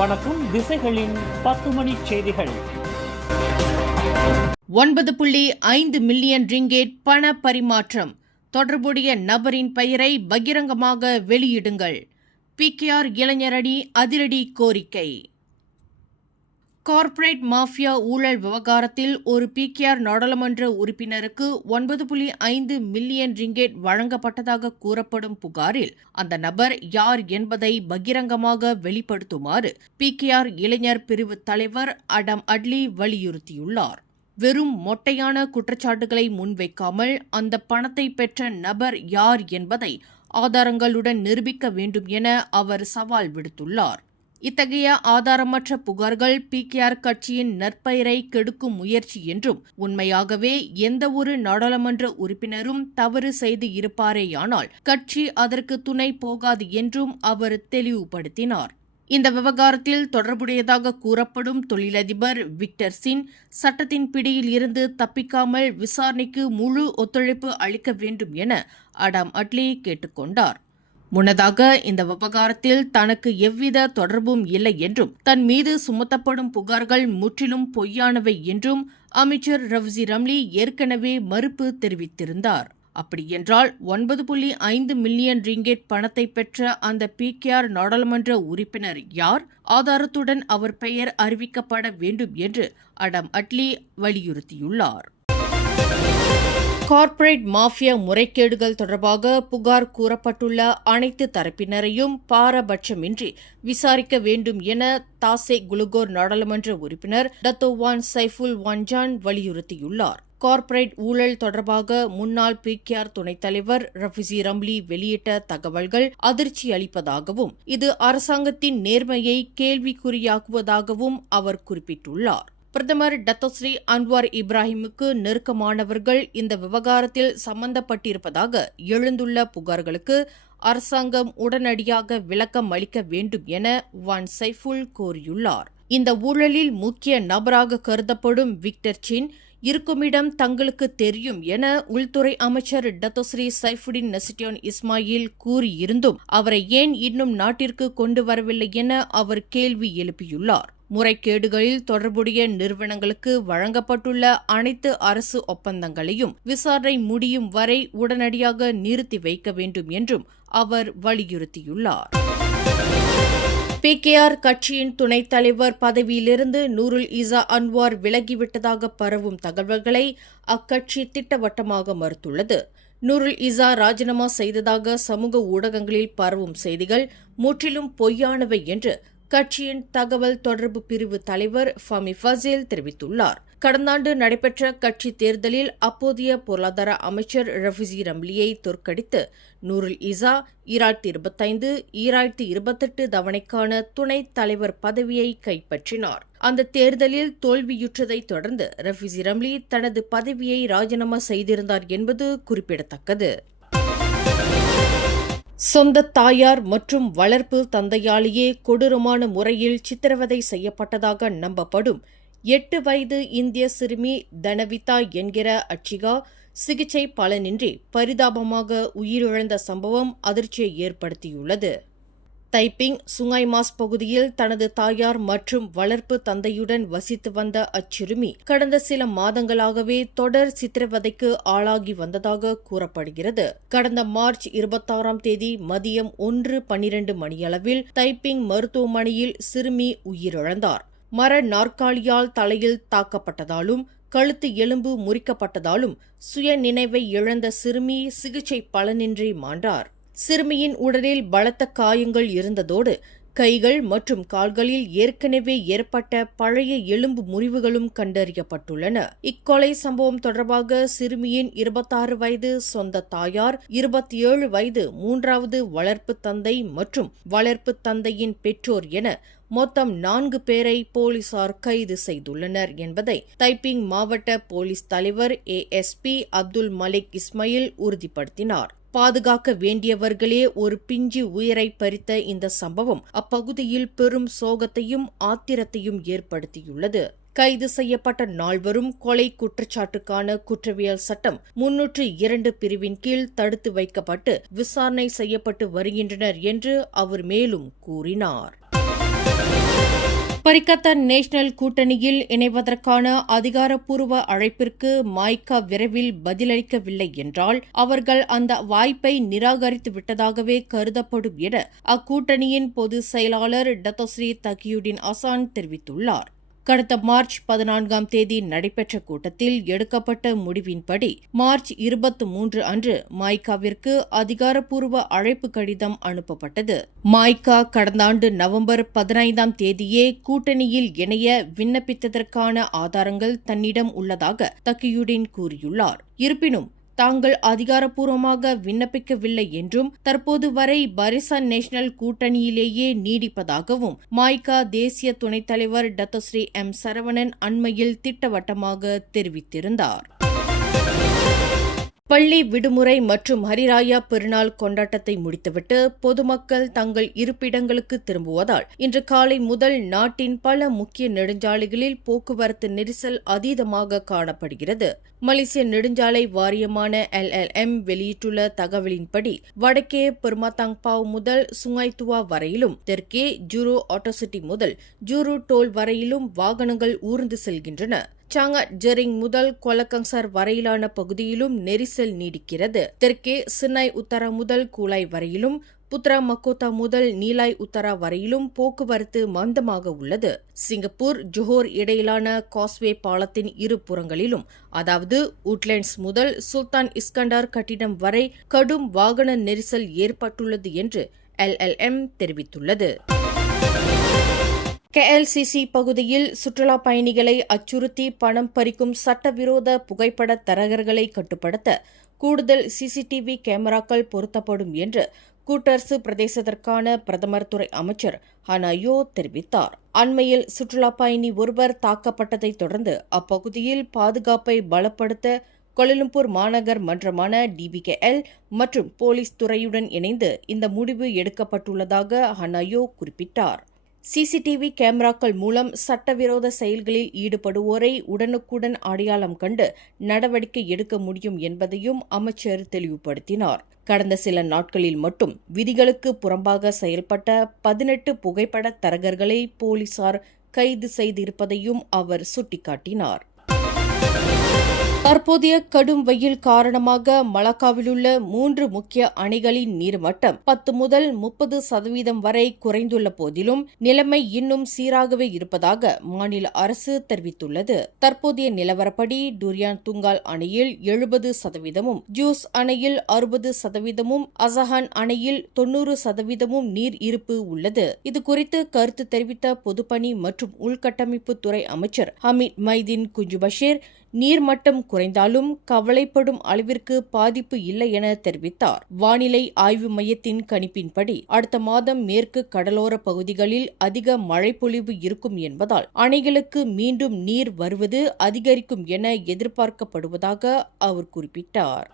வணக்கம். திசைகளின் 10 மணி செய்திகள். 9.5 million ringgit பண பரிமாற்றம். தொடர்புடைய நபரின் பெயரை பகிரங்கமாக வெளியிடுங்கள். PKR இளைஞரணி அதிரடி கோரிக்கை. கார்ப்பரேட் மாஃபியா ஊழல் விவகாரத்தில் ஒரு PKR நாடாளுமன்ற உறுப்பினருக்கு 9.5 மில்லியன் ரிங்கேட் வழங்கப்பட்டதாக கூறப்படும் புகாரில் அந்த நபர் யார் என்பதை பகிரங்கமாக வெளிப்படுத்துமாறு PKR இளைஞர் பிரிவு தலைவர் அடம் அட்லி வலியுறுத்தியுள்ளார். வெறும் மொட்டையான குற்றச்சாட்டுகளை முன்வைக்காமல் அந்த பணத்தை பெற்ற நபர் யார் என்பதை ஆதாரங்களுடன் நிரூபிக்க வேண்டும் என அவர் சவால் விடுத்துள்ளார். இத்தகைய ஆதாரமற்ற புகார்கள் PKR கட்சியின் நற்பெயரை கெடுக்கும் முயற்சி என்றும், உண்மையாகவே எந்தவொரு நாடாளுமன்ற உறுப்பினரும் தவறு செய்து இருப்பாரேயானால் கட்சி அதற்கு துணை போகாது என்றும் அவர் தெளிவுபடுத்தினார். இந்த விவகாரத்தில் தொடர்புடையதாக கூறப்படும் தொழிலதிபர் விக்டர் சின் சட்டத்தின் பிடியில் இருந்து தப்பிக்காமல் விசாரணைக்கு முழு ஒத்துழைப்பு அளிக்க வேண்டும் என அடம் அட்லி கேட்டுக்கொண்டார். முன்னதாக இந்த விவகாரத்தில் தனக்கு எவ்வித தொடர்பும் இல்லை என்றும், தன் மீது சுமத்தப்படும் புகார்கள் முற்றிலும் பொய்யானவை என்றும் அமைச்சர் ரவ்சி ரம்லி ஏற்கனவே மறுப்பு தெரிவித்திருந்தார். அப்படியென்றால் 9.5 மில்லியன் ரிங்கேட் பணத்தை பெற்ற அந்த PKR நாடாளுமன்ற உறுப்பினர் யார்? ஆதாரத்துடன் அவர் பெயர் அறிவிக்கப்பட வேண்டும் என்று அடம் அட்லி வலியுறுத்தியுள்ளார். கார்ப்பரேட் மாஃபியா முறைகேடுகள் தொடர்பாக புகார் கூறப்பட்டுள்ள அனைத்து தரப்பினரையும் பாரபட்சமின்றி விசாரிக்க வேண்டும் என தாசே குலுகோர் நாடாளுமன்ற உறுப்பினர் டத்தோவான் சைஃபுல் வான்ஜான் வலியுறுத்தியுள்ளார். கார்ப்பரேட் ஊழல் தொடர்பாக முன்னாள் PKR துணைத் தலைவர் ரஃபிசி ரம்லி வெளியிட்ட தகவல்கள் அதிர்ச்சி அளிப்பதாகவும், இது அரசாங்கத்தின் நேர்மையை கேள்விக்குறியாக்குவதாகவும் அவர் குறிப்பிட்டுள்ளார். பிரதமர் டத்தோஸ்ரீ அன்வார் இப்ராஹிமுக்கு நெருக்கமானவர்கள் இந்த விவகாரத்தில் சம்பந்தப்பட்டிருப்பதாக எழுந்துள்ள புகார்களுக்கு அரசாங்கம் உடனடியாக விளக்கம் அளிக்க வேண்டும் என வான் சைஃபுல் கோரியுள்ளார். இந்த ஊழலில் முக்கிய நபராக கருதப்படும் விக்டர் சின் இருக்குமிடம் தங்களுக்கு தெரியும் என உள்துறை அமைச்சர் டத்தோஸ்ரீ சைஃபுடின் நசிட்டியான் இஸ்மாயில் கூறியிருந்தும் அவரை ஏன் இன்னும் நாட்டிற்கு கொண்டு வரவில்லை என அவர் கேள்வி எழுப்பியுள்ளார். முறைகேடுகளில் தொடர்புடைய நிறுவனங்களுக்கு வழங்கப்பட்டுள்ள அனைத்து அரசு ஒப்பந்தங்களையும் விசாரணை முடியும் வரை உடனடியாக நிறுத்தி வைக்க வேண்டும் என்றும் அவர் வலியுறுத்தியுள்ளார். PKR கட்சியின் துணைத் தலைவர் பதவியிலிருந்து நூருல் இசா அன்வார் விலகிவிட்டதாக பரவும் தகவல்களை அக்கட்சி திட்டவட்டமாக மறுத்துள்ளது. நூருல் இசா ராஜினாமா செய்ததாக சமூக ஊடகங்களில் பரவும் செய்திகள் முற்றிலும் பொய்யானவை என்று கட்சியின் தகவல் தொடர்பு பிரிவு தலைவர் ஃபமி ஃபசீல் தெரிவித்துள்ளார். கடந்த ஆண்டு நடைபெற்ற கட்சி தேர்தலில் அப்போதைய பொருளாதார அமைச்சர் ரஃபிசி ரம்லியை தோற்கடித்து நூருல் இசா 2025-2028 தவணைக்கான துணைத் தலைவர் பதவியை கைப்பற்றினார். அந்த தேர்தலில் தோல்வியுற்றதைத் தொடர்ந்து ரஃபிசி ரம்லி தனது பதவியை ராஜினாமா செய்திருந்தார் என்பது குறிப்பிடத்தக்கது. சொந்த தாயார் மற்றும் வளர்ப்பு தந்தையாலேயே கொடூரமான முறையில் சித்திரவதை செய்யப்பட்டதாக நம்பப்படும் 8 வயது இந்திய சிறுமி தனவிதா என்கிற அட்சிகா சிகிச்சை பலனின்றி பரிதாபமாக உயிரிழந்த சம்பவம் அதிர்ச்சியை ஏற்படுத்தியுள்ளது. தைப்பிங் சுங்காய்மாஸ் பகுதியில் தனது தாயார் மற்றும் வளர்ப்பு தந்தையுடன் வசித்து வந்த அச்சிறுமி கடந்த சில மாதங்களாகவே தொடர் சித்திரவதைக்கு ஆளாகி வந்ததாக கூறப்படுகிறது. கடந்த மார்ச் 26ஆம் தேதி மதியம் 1:12 மணியளவில் தைப்பிங் மருத்துவமனையில் சிறுமி உயிரிழந்தார். மர நாற்காலியால் தலையில் தாக்கப்பட்டதாலும் கழுத்து எலும்பு முறிக்கப்பட்டதாலும் சுய நினைவை இழந்த சிறுமி சிகிச்சை பலனின்றி மாண்டார். சிறுமியின் உடலில் பலத்த காயங்கள் இருந்ததோடு கைகள் மற்றும் கால்களில் ஏற்கனவே ஏற்பட்ட பழைய எலும்பு முறிவுகளும் கண்டறியப்பட்டுள்ளன. இக்கொலை சம்பவம் தொடர்பாக சிறுமியின் 26 வயது சொந்த தாயார், 27 வயது 3வது வளர்ப்பு தந்தை மற்றும் வளர்ப்பு தந்தையின் பெற்றோர் என மொத்தம் 4 பேரை போலீசார் கைது செய்துள்ளனர் என்பதை தைப்பிங் மாவட்ட போலீஸ் தலைவர் ASP அப்துல் மலிக் இஸ்மாயில் உறுதிப்படுத்தினார். பாதுகாக்க வேண்டியவர்களே ஒரு பிஞ்சு உயிரை பறித்த இந்த சம்பவம் அப்பகுதியில் பெரும் சோகத்தையும் ஆத்திரத்தையும் ஏற்படுத்தியுள்ளது. கைது செய்யப்பட்ட நால்வரும் கொலை குற்றச்சாட்டுக்கான குற்றவியல் சட்டம் 302 பிரிவின் கீழ் தடுத்து வைக்கப்பட்டு விசாரணை செய்யப்பட்டு வருகின்றனர் என்று அவர் மேலும் கூறினார். பரிக்கத்தான் நேஷனல் கூட்டணியில் இணைவதற்கான அதிகாரப்பூர்வ அழைப்பிற்கு மாய்கா விரைவில் பதிலளிக்கவில்லை என்றால் அவர்கள் அந்த வாய்ப்பை நிராகரித்து விட்டதாகவே கருதப்படும் என அக்கூட்டணியின் பொதுச் செயலாளர் டத்தோஸ்ரீ தகியுடின் அசான் தெரிவித்துள்ளார். கடந்த மார்ச் 14ஆம் தேதி நடைபெற்ற கூட்டத்தில் எடுக்கப்பட்ட முடிவின்படி மார்ச் 23 அன்று மாய்காவிற்கு அதிகாரப்பூர்வ அழைப்பு கடிதம் அனுப்பப்பட்டது. மாய்கா கடந்த ஆண்டு நவம்பர் 15ஆம் தேதியே கூட்டணியில் இணைய விண்ணப்பித்ததற்கான ஆதாரங்கள் தன்னிடம் உள்ளதாக தகியுடின் கூறியுள்ளார். இருப்பினும் தாங்கள் அதிகாரப்பூர்வமாக விண்ணப்பிக்கவில்லை என்றும் தற்போது வரை பரிசான் நேஷனல் கூட்டணியிலேயே நீடிப்பதாகவும் மாய்கா தேசிய துணைத் தலைவர் டத்தோஸ்ரீ எம் சரவணன் அண்மையில் திட்டவட்டமாக தெரிவித்திருந்தார். பள்ளி விடுமுறை மற்றும் ஹரிராயா பெருநாள் கொண்டாட்டத்தை முடித்துவிட்டு பொதுமக்கள் தங்கள் இருப்பிடங்களுக்கு திரும்புவதால் இன்று காலை முதல் நாட்டின் பல முக்கிய நெடுஞ்சாலைகளில் போக்குவரத்து நெரிசல் அதீதமாக காணப்படுகிறது. மலேசிய நெடுஞ்சாலை வாரியமான LLM வெளியிட்டுள்ள தகவலின்படி வடக்கே பெர்மாத்தாங்பாவ் முதல் சுங்காய் துவா வரையிலும், தெற்கே ஜூரு ஆட்டோசிட்டி முதல் ஜூரு டோல் வரையிலும் வாகனங்கள் ஊர்ந்து செல்கின்றன. சாங்காட் ஜெரிங் முதல் கொலக்கங்சார் வரையிலான பகுதியிலும் நெரிசல் நீடிக்கிறது. தெற்கே சின்னாய் உத்தரா முதல் கூலாய் வரையிலும், புத்ரா மக்கோத்தா முதல் நீலாய் உத்தரா வரையிலும் போக்குவரத்து மந்தமாக உள்ளது. சிங்கப்பூர் ஜோஹோர் இடையிலான காஸ்வே பாலத்தின் இரு புறங்களிலும், அதாவது உட்லேண்ட்ஸ் முதல் சுல்தான் இஸ்கண்டார் கட்டிடம் வரை கடும் வாகன நெரிசல் ஏற்பட்டுள்ளது என்று LLM தெரிவித்துள்ளது. KLCC பகுதியில் சுற்றுலா பயணிகளை அச்சுறுத்தி பணம் பறிக்கும் சட்டவிரோத புகைப்பட தரகர்களை கட்டுப்படுத்த கூடுதல் CCTV கேமராக்கள் பொருத்தப்படும் என்று கூட்டரசு பிரதேசத்திற்கான பிரதமர் துறை அமைச்சர் ஹனாயோ தெரிவித்தார். அண்மையில் சுற்றுலா பயணி ஒருவர் தாக்கப்பட்டதைத் தொடர்ந்து அப்பகுதியில் பாதுகாப்பை பலப்படுத்த கோலாலம்பூர் மாநகர் மன்றமான DBKL மற்றும் போலீஸ் துறையுடன் இணைந்து இந்த முடிவு எடுக்கப்பட்டுள்ளதாக ஹனாயோ குறிப்பிட்டார். CCTV கேமராக்கள் மூலம் சட்டவிரோத செயல்களில் ஈடுபடுவோரை உடனுக்குடன் அடையாளம் கண்டு நடவடிக்கை எடுக்க முடியும் என்பதையும் அமைச்சர் தெளிவுபடுத்தினார். கடந்த சில நாட்களில் மட்டும் விதிகளுக்கு புறம்பாக செயல்பட்ட 18 புகைப்பட தரகர்களை போலீசார் கைது செய்திருப்பதையும் அவர் சுட்டிக்காட்டினார். தற்போதைய கடும் வெயில் காரணமாக மலாக்காவிலுள்ள 3 முக்கிய அணைகளின் நீர்மட்டம் 10 முதல் 30% வரை குறைந்துள்ள போதிலும் நிலைமை இன்னும் சீராகவே இருப்பதாக மாநில அரசு தெரிவித்துள்ளது. தற்போதைய நிலவரப்படி டூரியான் துங்கால் அணையில் 70%, ஜூஸ் அணையில் 60%, அசஹான் அணையில் 90% நீர் இருப்பு உள்ளது. இதுகுறித்து கருத்து தெரிவித்த பொதுப்பணி மற்றும் உள்கட்டமைப்பு துறை அமைச்சர் ஹமீத் மைதீன் குஞ்சு பஷீர், நீர்மட்டம் குறைந்தாலும் கவலைப்படும் அளவிற்கு பாதிப்பு இல்லை என தெரிவித்தார். வானிலை ஆய்வு மையத்தின் கணிப்பின்படி அடுத்த மாதம் மேற்கு கடலோர பகுதிகளில் அதிக மழைப்பொழிவு இருக்கும் என்பதால் அணைகளுக்கு மீண்டும் நீர் வருவது அதிகரிக்கும் என எதிர்பார்க்கப்படுவதாக அவர் குறிப்பிட்டார்.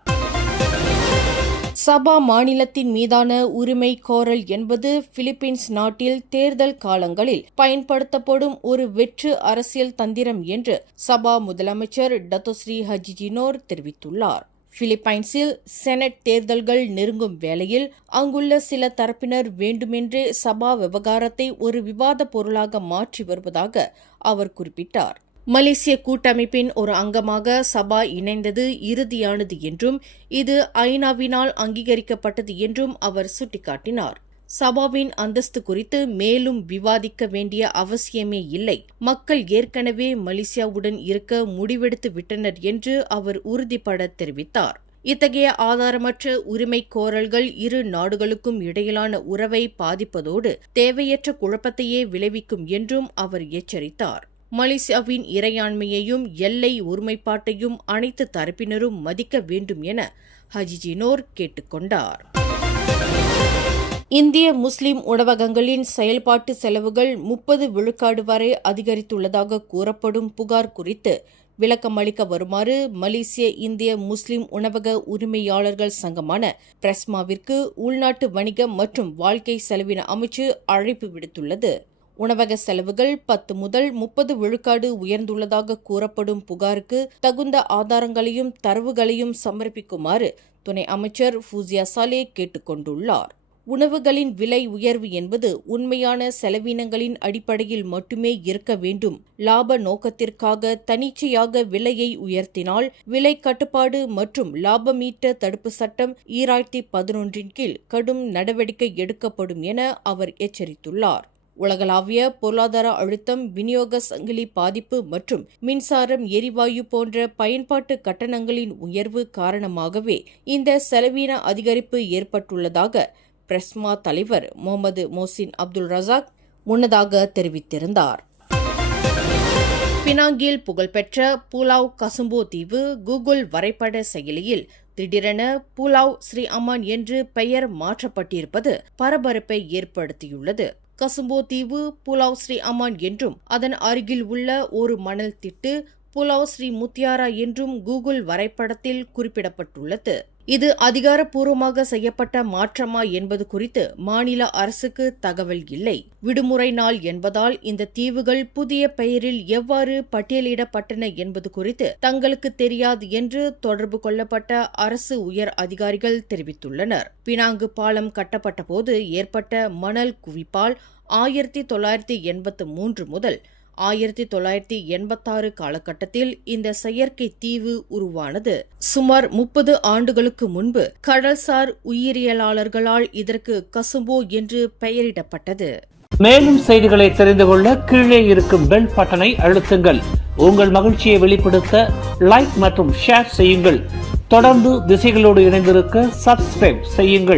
சபா மாநிலத்தின் மீதான உரிமை கோரல் என்பது பிலிப்பீன்ஸ் நாட்டில் தேர்தல் காலங்களில் பயன்படுத்தப்படும் ஒரு வெற்று அரசியல் தந்திரம் என்று சபா முதலமைச்சர் டத்தோஸ்ரீ ஹஜிஜினோர் தெரிவித்துள்ளார். பிலிப்பைன்ஸில் செனட் தேர்தல்கள் நெருங்கும் வேளையில் அங்குள்ள சில தரப்பினர் வேண்டுமென்றே சபா விவகாரத்தை ஒரு விவாத பொருளாக மாற்றி வருவதாக அவர் குறிப்பிட்டார். மலேசிய கூட்டமைப்பின் ஒரு அங்கமாக சபா இணைந்தது இறுதியானது என்றும் இது ஐநாவினால் அங்கீகரிக்கப்பட்டது என்றும் அவர் சுட்டிக்காட்டினார். சபாவின் அந்தஸ்து குறித்து மேலும் விவாதிக்க வேண்டிய அவசியமே இல்லை. மக்கள் ஏற்கனவே மலேசியாவுடன் இருக்க முடிவெடுத்து விட்டனர் என்று அவர் உறுதிபட தெரிவித்தார். இத்தகைய ஆதாரமற்ற உரிமை கோரல்கள் இரு நாடுகளுக்கும் இடையிலான உறவை பாதிப்பதோடு தேவையற்ற குழப்பத்தையே விளைவிக்கும் என்றும் அவர் எச்சரித்தார். மலேசியாவின் இறையாண்மையையும் எல்லை ஒருமைப்பாட்டையும் அனைத்து தரப்பினரும் மதிக்க வேண்டும் என ஹஜிஜினோர் கேட்டுக்கொண்டார். இந்திய முஸ்லிம் உணவகங்களின் செயல்பாட்டு செலவுகள் 30 விழுக்காடு வரை அதிகரித்துள்ளதாக கூறப்படும் புகார் குறித்து விளக்கமளிக்க வருமாறு மலேசிய இந்திய முஸ்லிம் உணவக உரிமையாளர்கள் சங்கமான பிரஸ்மாவிற்கு உள்நாட்டு வணிகம் மற்றும் வாழ்க்கை செலவின அமைச்சு அழைப்பு விடுத்துள்ளது. உணவக செலவுகள் 10 முதல் 30 விழுக்காடு உயர்ந்துள்ளதாக கூறப்படும் புகாருக்கு தகுந்த ஆதாரங்களையும் தரவுகளையும் சமர்ப்பிக்குமாறு துணை அமைச்சர் ஃபூசியா சாலே கேட்டுக் கொண்டுள்ளார். உணவுகளின் விலை உயர்வு என்பது உண்மையான செலவினங்களின் அடிப்படையில் மட்டுமே இருக்க வேண்டும். லாப நோக்கத்திற்காக தன்னிச்சையாக விலையை உயர்த்தினால் விலை கட்டுப்பாடு மற்றும் லாபமீட்ட தடுப்பு சட்டம் 2011 கீழ் கடும் நடவடிக்கை எடுக்கப்படும் என அவர் எச்சரித்துள்ளார். உலகளாவிய பொருளாதார அழுத்தம், விநியோக சங்கிலி பாதிப்பு மற்றும் மின்சாரம், எரிவாயு போன்ற பயன்பாட்டு கட்டணங்களின் உயர்வு காரணமாகவே இந்த செலவின அதிகரிப்பு ஏற்பட்டுள்ளதாக பிரஸ்மா தலைவர் முகமது மோசின் அப்துல் ரசாக் முன்னதாக தெரிவித்திருந்தார். பினாங்கில் புகழ்பெற்ற புலாவ் கசும்போ தீவு கூகுள் வரைபட செயலியில் திடீரென புலாவ் ஸ்ரீ அமான் என்று பெயர் மாற்றப்பட்டிருப்பது பரபரப்பை ஏற்படுத்தியுள்ளது. கசும்போ தீவு புலாவ் ஸ்ரீ அமான் என்றும் அதன் அருகில் உள்ள ஒரு மணல் திட்டு புலாவ் ஸ்ரீ முத்தியாரா என்றும் கூகுள் வரைபடத்தில் குறிப்பிடப்பட்டுள்ளது. இது அதிகாரப்பூர்வமாக செய்யப்பட்ட மாற்றமா என்பது குறித்து மாநில அரசுக்கு தகவல் இல்லை. விடுமுறை நாள் என்பதால் இந்த தீவுகள் புதிய பெயரில் எவ்வாறு பட்டியலிடப்பட்டன என்பது குறித்து தங்களுக்கு தெரியாது என்று தொடர்பு கொள்ளப்பட்ட அரசு உயர் அதிகாரிகள் தெரிவித்துள்ளனர். பினாங்கு பாலம் கட்டப்பட்ட போது ஏற்பட்ட மணல் குவிப்பால் 1983 முதல் 1986 காலகட்டத்தில் இந்த செயற்கை தீவு உருவானது. சுமார் 30 ஆண்டுகளுக்கு முன்பு கடல்சார் உயிரியலாளர்களால் இதற்கு கசும்போ என்று பெயரிடப்பட்டது. மேலும் செய்திகளை தெரிந்து கொள்ள கீழே இருக்கும் பெல் பட்டனை அழுத்துங்கள். உங்கள் மகிழ்ச்சியை வெளிப்படுத்த லைக் மற்றும் ஷேர் செய்யுங்கள். தொடர்ந்து திசைகளோடு இணைந்திருக்க சப்ஸ்கிரைப் செய்யுங்கள்.